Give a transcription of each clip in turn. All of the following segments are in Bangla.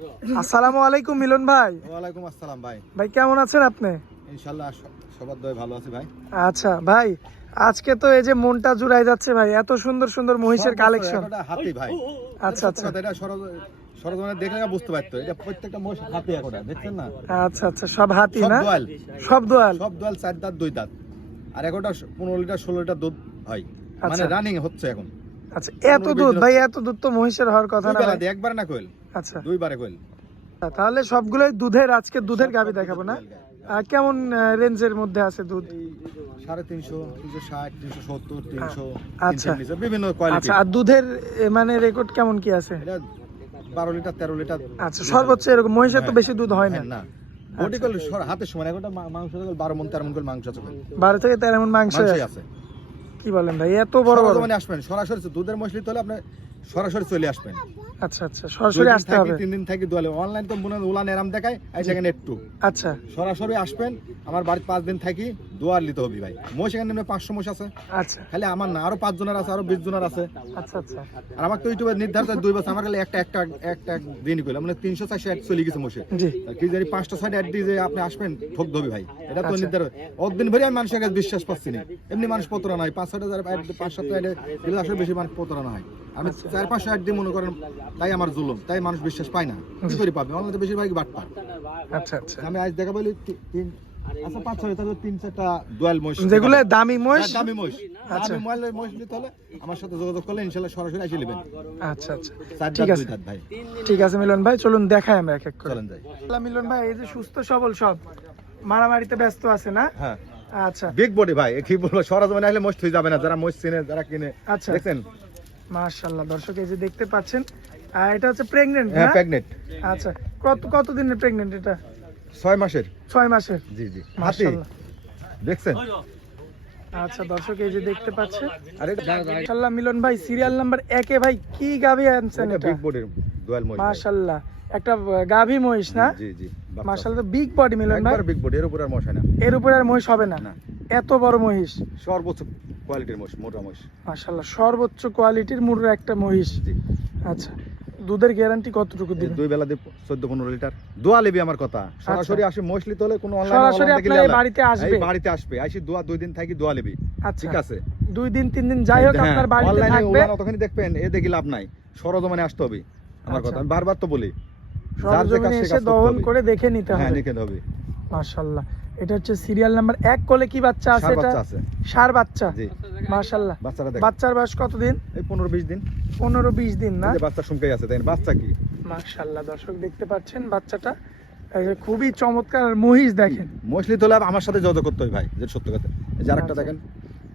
আসসালামু আলাইকুম মিলন ভাই। ওয়ালাইকুম আসসালাম ভাই। ভাই কেমন আছেন আপনি? ইনশাল্লাহ স- সবার দয় ভালো আছে ভাই। আচ্ছা ভাই আজকে তো এই যে মনটা জুড়াই যাচ্ছে ভাই এত সুন্দর সুন্দর মহিষের কালেকশন হাতি ভাই। আচ্ছা আচ্ছা। এটা সরজ- দেখলে বুঝতে পারতো। এটা প্রত্যেকটা মোষ হাতি একটা দেখছেন না? আচ্ছা আচ্ছা সব হাতি না? দোয়াল। সব দোয়াল? সব দোয়াল চার দাঁত দুই দাঁত। আর এগারোটা পনেরো লিটার ষোলো লিটার দুধ হয়। মানে আচ্ছা। রানিং হচ্ছে এখন। আচ্ছা এত দুধ ভাই এত দুধ তো মহিষের হওয়ার কথা না একবার না কোয়েল আচ্ছা। দুইবারে কোয়েল তাহলে সবগুলোই দুধের আজকে দুধের গাবি দেখাবো না? কেমন রেঞ্জের মধ্যে আছে দুধ? সাড়ে তিনশো তিনশো ষাট তিনশো সত্তর তিনশো আচ্ছা। বিভিন্ন আচ্ছা আর দুধের মানে রেকর্ড কেমন কি আছে? বারো লিটার তেরো লিটার। আচ্ছা সর্বোচ্চ এরকম মহিষের তো বেশি দুধ হয় না। হ্যাঁ, কল হাতের সমান এগারোটা মাংস বারো মন তেরো মন করে মাংস আছে বারো থেকে তেরো মন মাংস আছে। কি বলেন ভাই? এত বড় বড়। মানে আসবেন। সরাসরি দুধের মশলি তোলে আপনি সরাসরি চলে আসবেন। আচ্ছা আচ্ছা। সরাসরি আসতে হবে। তিন দিন থাকি দোয়ালে। অনলাইন তো মনে উলান এরাম দেখায় এই সেখানে একটু। আচ্ছা। সরাসরি আসবেন। আমার বাড়িতে পাঁচ দিন থাকি। দোয়ার নিতে হবে ভাই। মোষ এখানে নেমে পাঁচশো মোষ আছে। আচ্ছা। খালি আমার না আরও পাঁচ জনের আছে আরও বিশ জনের আছে। আচ্ছা আচ্ছা। আর আমার তো ইউটিউবে নির্ধারিত দুই বছর আমার খালি একটা একটা একটা দিন করলাম মানে তিনশো চারশো অ্যাড চলে গেছে মোষে কি জানি পাঁচটা ছয়টা অ্যাড দিয়ে যে আপনি আসবেন ঠক ধবি ভাই। এটা তো আচ্ছা। নির্ধারিত। অদিন ভরে আমি মানুষের কাছে বিশ্বাস পাচ্ছি না। এমনি মানুষ পত্র নাই পাঁচ ছয়টা হাজার পাঁচ সাতটা অ্যাডে দিলে আসলে বেশি মানুষ পত্র না হয়। আমি আচ্ছা। চার পাঁচশো অ্যাড দিয়ে মনে করেন তাই আমার জুলুম। তাই মানুষ বিশ্বাস পায় না। কি করে পাবে? অনলাইনে বেশিরভাগই বাট পায় আচ্ছা আচ্ছা। আমি আজ দেখা বলি তিন আচ্ছা পাঁচ ছয় তাহলে তিন চারটা দোয়াল মহিষ যেগুলো দামি মহিষ? হ্যাঁ, দামি মহিষ। আচ্ছা। দামি মহিষ মহিষ নিতে হলে আমার সাথে যোগাযোগ করলে ইনশাল্লাহ সরাসরি এসে নেবেন। আচ্ছা আচ্ছা। ঠিক আছে। ভাই। ঠিক আছে মিলন ভাই চলুন দেখাই আমরা এক এক করে। চলেন যাই। আল্লাহ মিলন ভাই এই যে সুস্থ সবল সব। মারামারিতে ব্যস্ত আছে না? হ্যাঁ। আচ্ছা। বিগ বডি ভাই। কি বলব সরজমিনে আসলে মোষ হয়ে যাবে না। যারা মোষ চিনে যারা কিনে। আচ্ছা। দেখছেন? মাশাআল্লাহ দর্শক এই যে দেখতে পাচ্ছেন আর এটা হচ্ছে প্রেগনেন্ট হ্যাঁ প্রেগনেন্ট আচ্ছা কত কত দিনের প্রেগনেন্ট এটা? ছয় মাসের? ছয় মাসের। জি জি। হাতি? দেখছেন? আচ্ছা দর্শক এই যে দেখতে পাচ্ছে আর মাশাআল্লাহ মিলন ভাই সিরিয়াল নাম্বার একে ভাই কি গাভি আনছেন এটা বিগ বডির দোয়াল ভাই। মাশাআল্লাহ একটা গাভি মহিষ না? জি জি মাশাআল্লাহ বিগ বডি মিলন ভাই। একবার বিগ বডি এর উপর আর মশা না। এর উপরে আর মহিষ হবে না? না। এত বড় মহিষ? সর্বোচ্চ কোয়ালিটির মোষ মোটা মহিষ। মাশাআল্লাহ সর্বোচ্চ কোয়ালিটির মুরুর একটা মহিষ। জি। আচ্ছা। দুধের গ্যারান্টি কতটুকু দিবেন? দুই বেলা দিয়ে চোদ্দ পনেরো লিটার। দোয়া লিবি আমার কথা। সরাসরি আসে মোষলি তোলে কোনো আচ্ছা। সরাসরি অনলাইন আপনার বাড়িতে আসবে। বাড়িতে আসবে। আসি দোয়া দুই দিন থাকি দোয়া লিবি। আচ্ছা। ঠিক আছে? দুই দিন তিন দিন যাই হোক হ্যাঁ, আপনার বাড়িতে অনলাইনে থাকবে। অতখানি দেখবেন এ দেখি লাভ নাই। সরজমানে আসতে হবে আমার আচ্ছা। কথা। আমি বারবার তো বলি সরজমিনে এসে দহন করে দেখে নিতে হবে হ্যাঁ হবে। নিতে হবে। মাশাআল্লাহ। এটা হচ্ছে সিরিয়াল নাম্বার এক কোলে কি বাচ্চা আছে এটা? সার বাচ্চা? জি। মাশাআল্লাহ। বাচ্চারা বয়স কতদিন? এই পনেরো বিশ দিন। পনেরো বিশ দিন না? বাচ্চা শুমকাই আছে দেখেন বাচ্চা কি? মাশাআল্লাহ দর্শক দেখতে পাচ্ছেন বাচ্চাটা। খুবই চমৎকার আর মহিষ দেখেন। মোস্টলি তোলে আমার সাথে যোগাযোগ করতে হবে ভাই যে সত্য কথা। এই যে আরেকটা আচ্ছা। দেখেন।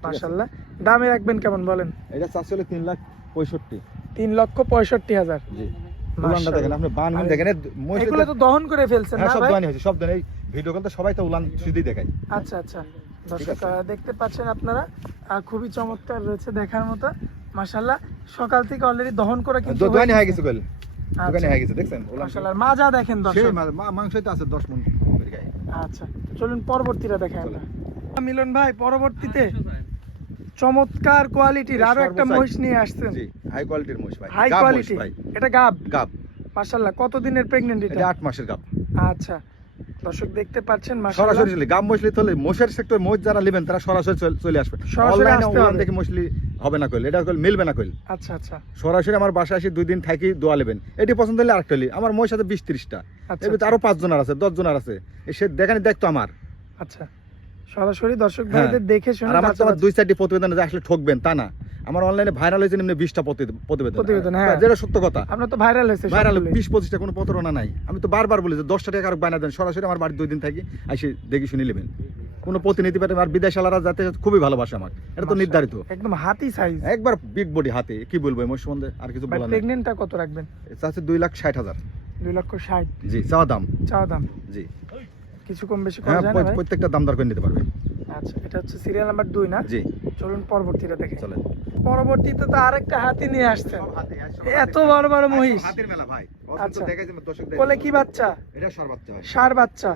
মাশাআল্লাহ। দামে রাখবেন কেমন বলেন? এটা চারশো হলে তিন লাখ পঁয়ষট্টি। তিন লক্ষ পঁয়ষট্টি হাজার। জি। দেখেন আপনি বান দেখেন এগুলো তো দহন করে ফেলছেন হ্যাঁ না সব ভাই? দানি হয়েছে সব দানি এই ভিডিও কল তো সবাই তো উলান সিধি দেখায়। আচ্ছা আচ্ছা। দর্শক দেখতে পাচ্ছেন আপনারা খুবই চমৎকার রয়েছে দেখার মতো। মাশাআল্লাহ সকাল থেকে অলরেডি দহন করে কিন্তু দোকানে হয়ে গেছে কল আচ্ছা। দোকানে হয়ে গেছে দেখছেন? মাশাআল্লাহ মাজা দেখেন দর্শক। মাংসই তো আছে দশ মন আচ্ছা চলুন পরবর্তীটা দেখেন আমরা। মিলন ভাই পরবর্তীতে চমৎকার কোয়ালিটির আরও একটা মহিষ নিয়ে আসছেন। জি হাই কোয়ালিটির মোষ ভাই। হাই কোয়ালিটি এটা গাব? গাব। মাশাআল্লাহ কত দিনের প্রেগন্যান্ট এটা? এটা আট মাসের গাব। আচ্ছা। দর্শক দেখতে পাচ্ছেন সরাসরি চলে মশলি তোলে মোষের সেক্টর মোষ যারা নেবেন তারা সরাসরি চলে আসবে। সরাসরি অনলাইনে দেখে মশলি হবে না কইল এটা কইল মিলবে না কইল। আচ্ছা আচ্ছা। সরাসরি আমার বাসায় এসে দুই দিন থাকি দোয়া নেবেন। এটি পছন্দ হলে আরেকটা হলি। আমার মোষ সাথে বিশ ত্রিশটা। আচ্ছা এর ভিতরে আরও পাঁচ জনের আছে দশ জনের আছে। সে দেখানি দেখতো আমার। আচ্ছা। সরাসরি দর্শক হ্যাঁ। ভাইদের দেখে শুনে আমার দুই চারটি প্রতিবেদন আসলে ঠকবেন তা না। আমার অনলাইনে ভাইরাল হয়েছে এমনি বিশটা প্রতিবেদন। প্রতিবেদন, হ্যাঁ। যেটা সত্য কথা। আপনার তো ভাইরাল হয়েছে ভাইরাল বিশ পঁচিশটা কোনো প্রতারণা নাই। আমি তো বারবার বলি যে দশটা টাকা আর দেন সরাসরি আমার বাড়ি দুই দিন থাকি দেখি শুনে নেবেন। কোনো প্রতিনিধি পাঠাবেন আর বিদেশালারা যাতে খুবই ভালোবাসে আমার এটা তো নির্ধারিত। একদম হাতি সাইজ একবার বিগ বডি হাতে কি বলব এই সম্বন্ধে আর কিছু বলার প্রেগনেন্টটা কত রাখবেন? চাচ্ছে দুই লাখ ষাট হাজার। দুই লক্ষ ষাট। জি চাওয়া দাম। চাওয়া দাম? জি। কিছু কম বেশি করা হ্যাঁ যায় না প্রত্যেকটা দাম দর করে নিতে পারবে। আচ্ছা এটা হচ্ছে সিরিয়াল নাম্বার দুই না? জি। চলুন পরবর্তীটা দেখে। চলেন। পরবর্তীতে তো আরেকটা হাতি নিয়ে আসছেন। এত বড় বড় মহিষ। হাতির মেলা ভাই। আচ্ছা। কোলে কি বাচ্চা? এটা সর্বোচ্চ হয় সার বাচ্চা।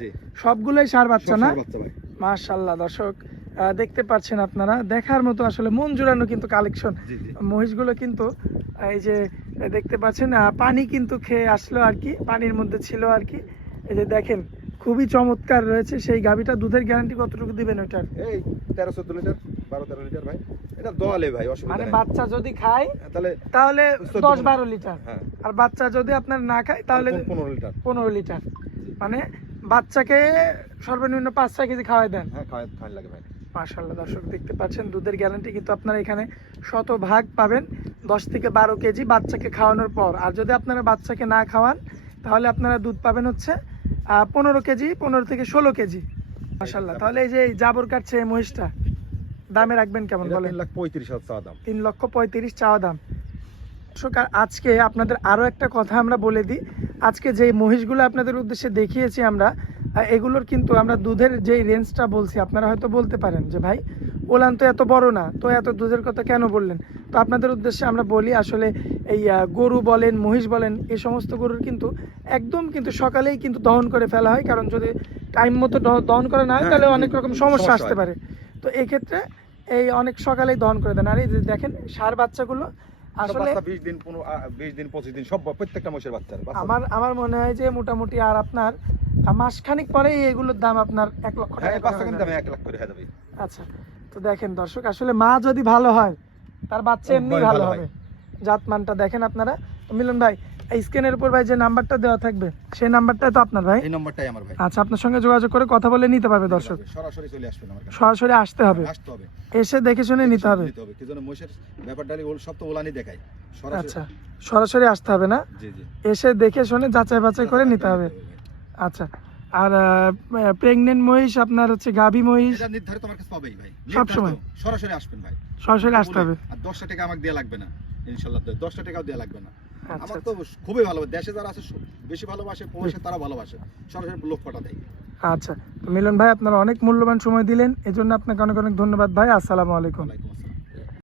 সবগুলোই সার বাচ্চা না? বাচ্চা মাশাল্লাহ দর্শক দেখতে পাচ্ছেন আপনারা। দেখার মতো আসলে মন জুড়ানো কিন্তু কালেকশন মহিষগুলো কিন্তু এই যে দেখতে পাচ্ছেন পানি কিন্তু খেয়ে আসলো আর কি পানির মধ্যে ছিল আর কি। এই যে দেখেন খুবই চমৎকার রয়েছে। সেই গাভিটা দুধের গ্যারান্টি কতটুকু দিবেন ওইটার? এই তেরো চোদ্দ লিটার বারো তেরো লিটার ভাই। এটা দোয়ালে ভাই অসুবিধা মানে বাচ্চা যদি খায় তাহলে তাহলে দশ পনেরো। বারো লিটার। হ্যাঁ। আর বাচ্চা যদি আপনার না খায় তাহলে পনেরো- পনেরো লিটার। পনেরো লিটার। মানে বাচ্চাকে সর্বনিম্ন পাঁচ ছয় কেজি খাওয়াই দেন। হ্যাঁ খাওয়া খাওয়ান লাগে ভাই। মাশাল্লাহ দর্শক দেখতে পাচ্ছেন দুধের গ্যারান্টি কিন্তু আপনারা এখানে শত ভাগ পাবেন। দশ থেকে বারো কেজি বাচ্চাকে খাওয়ানোর পর। আর যদি আপনারা বাচ্চাকে না খাওয়ান তাহলে আপনারা দুধ পাবেন হচ্ছে পনেরো কেজি পনেরো থেকে ষোলো কেজি। মাশাল্লাহ তাহলে এই যে জাবর কাটছে এই মহিষটা দামে রাখবেন কেমন বলেন? তিন লাখ পঁয়ত্রিশ হাজার চাওয়া দাম। তিন লক্ষ পঁয়ত্রিশ চাওয়া দাম। দর্শক আজকে আপনাদের আরও একটা কথা আমরা বলে দিই। আজকে যে মহিষগুলো আপনাদের উদ্দেশ্যে দেখিয়েছি আমরা এগুলোর কিন্তু আমরা দুধের যেই রেঞ্জটা বলছি আপনারা হয়তো বলতে পারেন যে ভাই ওলান তো এত বড় না তো এত দুধের কথা কেন বললেন? তো আপনাদের উদ্দেশ্যে আমরা বলি আসলে এই গরু বলেন মহিষ বলেন এই সমস্ত গরুর কিন্তু একদম কিন্তু সকালেই কিন্তু দহন করে ফেলা হয়। কারণ যদি টাইম মতো দহন করা না হয় হ্যাঁ, তাহলে অনেক রকম সমস্যা আসতে পারে। তো এই ক্ষেত্রে এই অনেক সকালেই দহন করে দেন। আর এই যে দেখেন সার বাচ্চাগুলো আসলে বাচ্চা বিশ দিন পনেরো আ, বিশ দিন পঁচিশ দিন সব প্রত্যেকটা মহিষের বাচ্চা- আমার আমার মনে হয় যে মোটামুটি আর আপনার মাসখানিক পরেই এগুলোর দাম আপনার এক লক্ষ হ্যাঁ টাকা বাচ্চা করে কিন্তু আমি যাবে। এক লাখ করে হয়ে যাবে। আচ্ছা তো দেখেন দর্শক আসলে মা যদি ভালো হয় তার বাচ্চা এমনি ভালো হবে। জাতমানটা দেখেন আপনারা। মিলন ভাই স্ক্রিনের উপর ভাই যে নাম্বারটা দেওয়া থাকবে সেই নাম্বারটাই তো আপনার ভাই? এই নম্বরটাই আমার ভাই। আচ্ছা আপনার সঙ্গে যোগাযোগ করে কথা বলে নিতে পারবে দর্শক। সরাসরি চলে আসবেন আমার কাছে। সরাসরি আসতে হবে। আসতে হবে। এসে দেখে শুনে নিতে হবে। নিতে হবে। কি জন্য মহিষের ব্যাপারটা ওল সব তো ওলানি দেখায়। সরাসরি আচ্ছা সরাসরি আসতে হবে না? জি জি। এসে দেখে শুনে যাচাই বাছাই করে নিতে হবে। আচ্ছা আর প্রেগনেন্ট মহিষ আপনার হচ্ছে গাভী মহিষ? এটা নির্ধারিত আমার কাছে পাবেই ভাই। সব সময়? সরাসরি আসবেন ভাই। সরাসরি আসতে হবে। আর দশটা টাকা আমাকে দেওয়া লাগবে না ইনশাল্লাহ। দশটা টাকাও দেওয়া লাগবে না। আমার তো খুবই ভালো দেশে যারা আছে বেশি ভালোবাসে প্রবাসে তারা ভালোবাসে। সরাসরি লোক পাঠা দেয় আচ্ছা মিলন ভাই আপনারা অনেক মূল্যবান সময় দিলেন এজন্য আপনাকে অনেক অনেক ধন্যবাদ ভাই আসসালামু আলাইকুম।